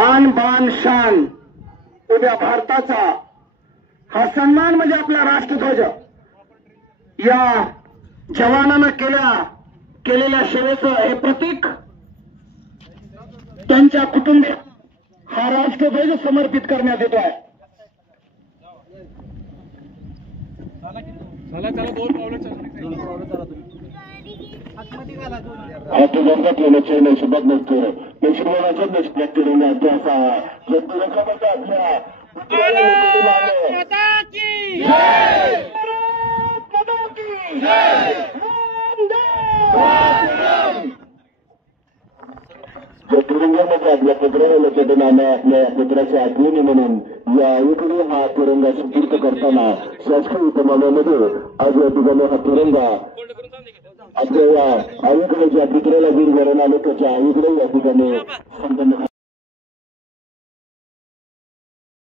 आन बान शान उद्या भारताचा हा सन्मान म्हणजे आपला राष्ट्रध्वज या जवानानं केलेल्या सेवेचं हे प्रतीक त्यांच्या कुटुंबीय हा राष्ट्रध्वज समर्पित करण्यात येतो आहे. Atılanda yöneteceğine şubat noktaları. Meşrularca meşriyetlerine atlasa. Yettire kabata atla. Madaki! Madaki! तिरंग्यामध्ये आपल्या पुत्राला चेतनाने आपल्या पुत्राच्या आठवणी म्हणून या आईकडे हा तिरंगा सुपूर्द करताना शासकीय इतमामामध्ये आज या ठिकाणी हा तिरंगा आपल्या या आईकडे ज्या पुत्राला वीर मरण आले त्याच्या आईकडे या ठिकाणी संपन्न